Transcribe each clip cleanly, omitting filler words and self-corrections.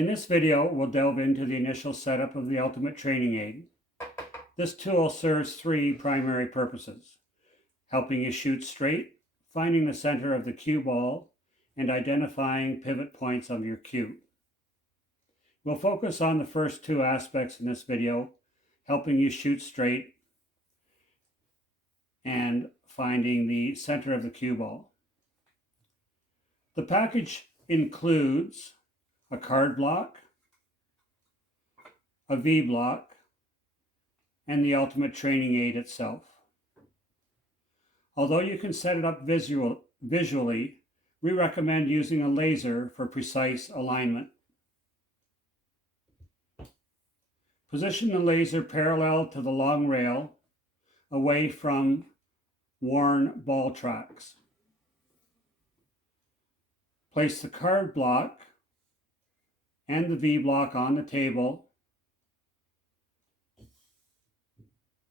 In this video, we'll delve into the initial setup of the Ultimate Training Aid. This tool serves three primary purposes: helping you shoot straight, finding the center of the cue ball, and identifying pivot points of your cue. We'll focus on the first two aspects in this video: helping you shoot straight and finding the center of the cue ball. The package includes a card block, a V block, and the Ultimate Training Aid itself. Although you can set it up visually, we recommend using a laser for precise alignment. Position the laser parallel to the long rail, away from worn ball tracks. Place the card block and the V block on the table.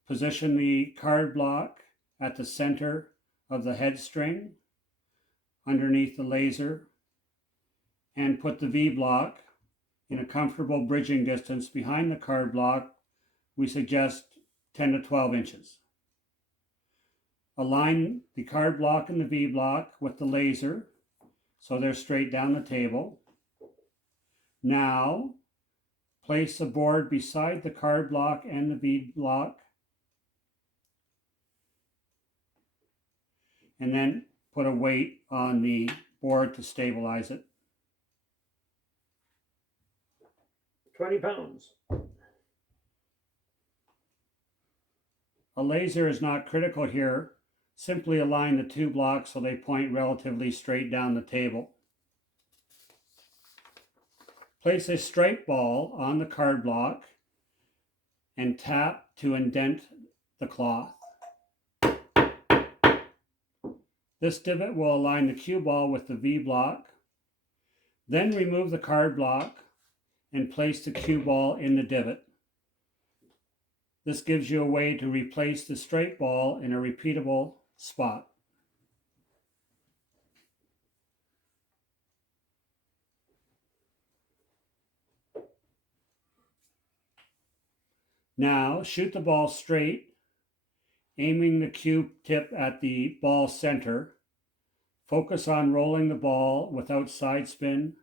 Position the card block at the center of the head string underneath the laser, and put the V block in a comfortable bridging distance behind the card block. We suggest 10 to 12 inches. Align the card block and the V block with the laser so they're straight down the table. Now, place a board beside the card block and the V block, and then put a weight on the board to stabilize it. 20 pounds. A laser is not critical here. Simply align the two blocks so they point relatively straight down the table. Place a straight ball on the card block and tap to indent the cloth. This divot will align the cue ball with the V block. Then remove the card block and place the cue ball in the divot. This gives you a way to replace the straight ball in a repeatable spot. Now shoot the ball straight, aiming the cue tip at the ball center. Focus on rolling the ball without side spin,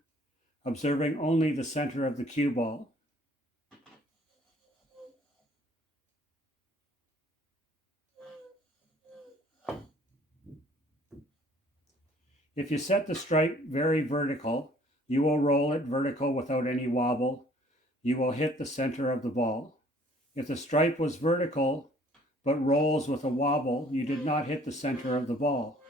observing only the center of the cue ball. If you set the stripe very vertical, you will roll it vertical without any wobble. You will hit the center of the ball. If the stripe was vertical but rolls with a wobble, you did not hit the center of the ball.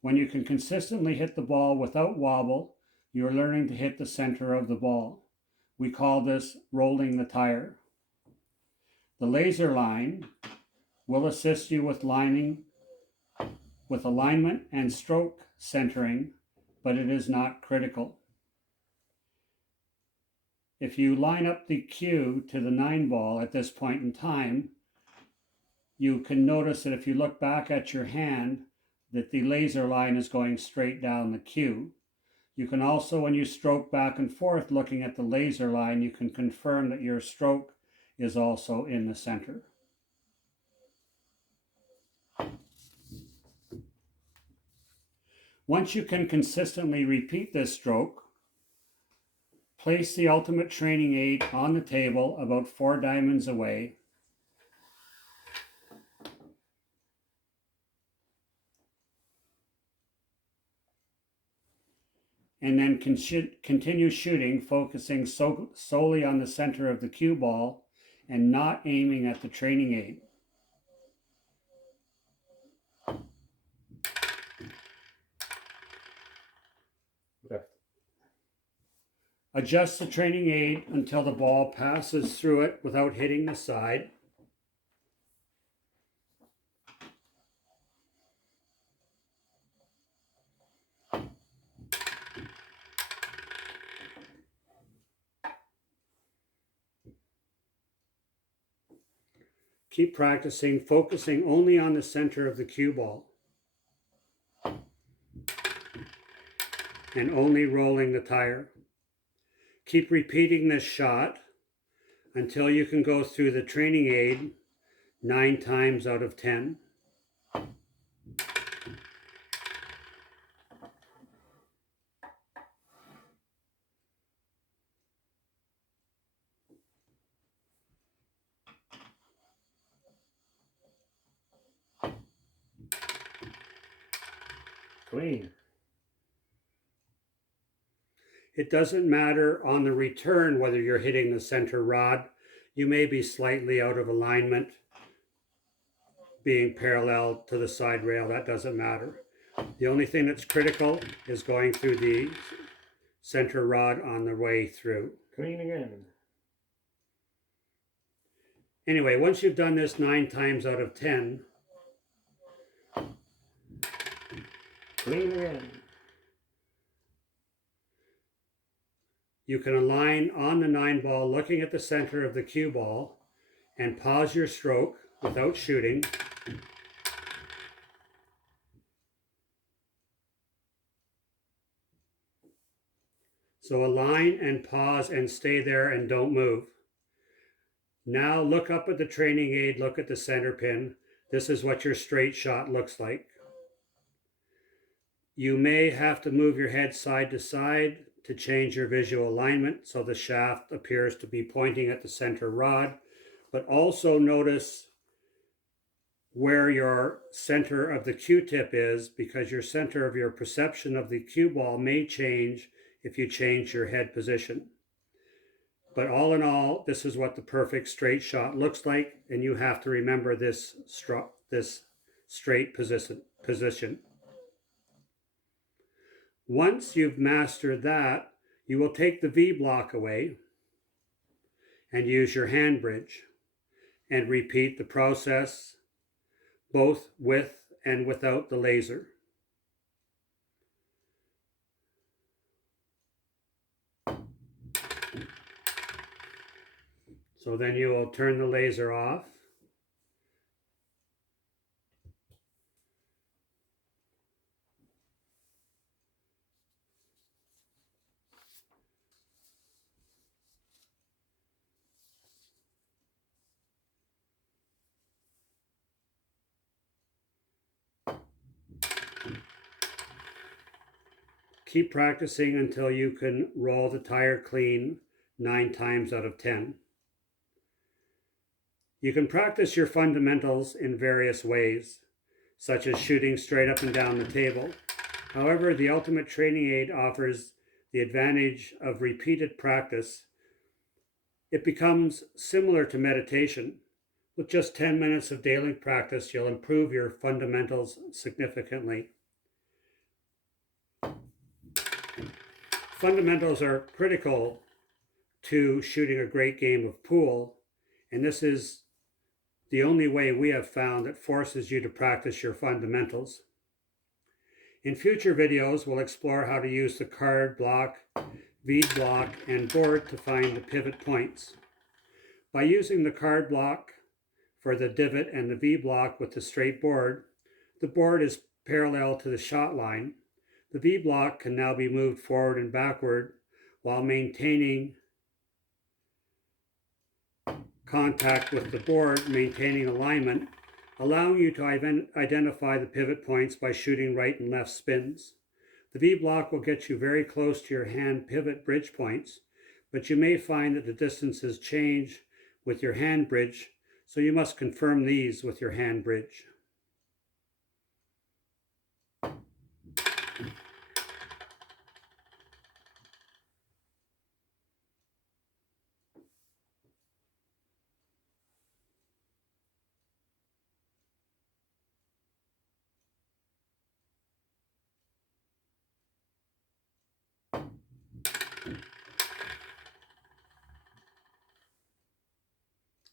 When you can consistently hit the ball without wobble, you are learning to hit the center of the ball. We call this rolling the tire. The laser line will assist you with alignment and stroke centering, but it is not critical. If you line up the cue to the 9 ball at this point in time, you can notice that if you look back at your hand, that the laser line is going straight down the cue. You can also, when you stroke back and forth looking at the laser line, you can confirm that your stroke is also in the center. Once you can consistently repeat this stroke, place the Ultimate Training Aid on the table about 4 diamonds away. And then continue shooting, focusing solely on the center of the cue ball and not aiming at the training aid. Adjust the training aid until the ball passes through it without hitting the side. Keep practicing, focusing only on the center of the cue ball. and only rolling the tire. Keep repeating this shot until you can go through the training aid 9 times out of 10. Clean. It doesn't matter on the return whether you're hitting the center rod. You may be slightly out of alignment, being parallel to the side rail. That doesn't matter. The only thing that's critical is going through the center rod on the way through. Clean again. Anyway, once you've done this 9 times out of 10, Clean again. you can align on the 9 ball looking at the center of the cue ball and pause your stroke without shooting. So align and pause and stay there and don't move. Now look up at the training aid, look at the center pin. This is what your straight shot looks like. You may have to move your head side to side to change your visual alignment so the shaft appears to be pointing at the center rod, but also notice where your center of the cue tip is, because your center of your perception of the cue ball may change if you change your head position. But all in all, this is what the perfect straight shot looks like, and you have to remember this straight position. Once you've mastered that, you will take the V block away and use your hand bridge and repeat the process both with and without the laser. So then you will turn the laser off. Keep practicing until you can roll the tire clean 9 times out of 10. You can practice your fundamentals in various ways, such as shooting straight up and down the table. However, the Ultimate Training Aid offers the advantage of repeated practice. It becomes similar to meditation. With just 10 minutes of daily practice, you'll improve your fundamentals significantly. Fundamentals are critical to shooting a great game of pool, and this is the only way we have found that forces you to practice your fundamentals. In future videos, we'll explore how to use the card block, V block, and board to find the pivot points. By using the card block for the divot and the V block with the straight board, the board is parallel to the shot line. The V block can now be moved forward and backward while maintaining contact with the board, maintaining alignment, allowing you to identify the pivot points by shooting right and left spins. The V block will get you very close to your hand pivot bridge points, but you may find that the distances change with your hand bridge, so you must confirm these with your hand bridge.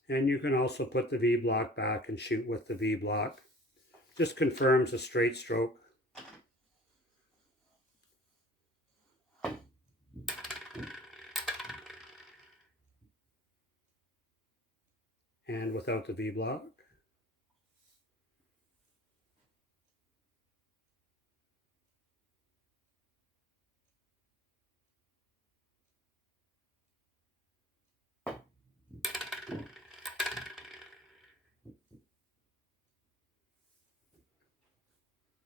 And you can also put the V block back and shoot with the V block. Just confirms a straight stroke. And without the V block.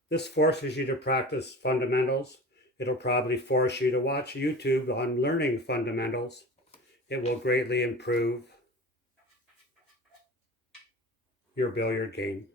This forces you to practice fundamentals. It'll probably force you to watch YouTube on learning fundamentals. It will greatly improve your billiard game.